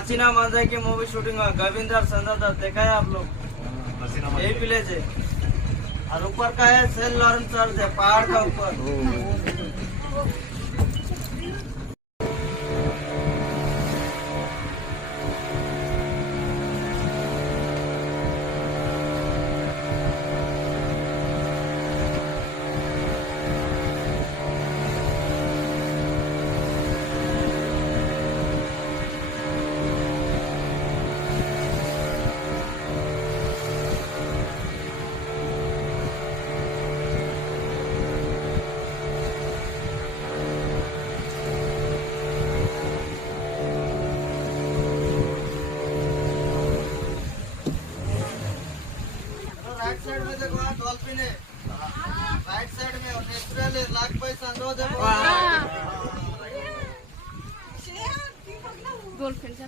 हसीना मंजर की movie shooting हुआ, गोविंदर संदर देखा है आप लोग? यही विलेज है। और ऊपर का है सेंट लॉरेंस चर्च है, पहाड़ का ऊपर। राइट साइड में देखो डॉल्फिन है, राइट साइड में नेचुरल है, लाख पैसा दो देखो। डॉल्फिन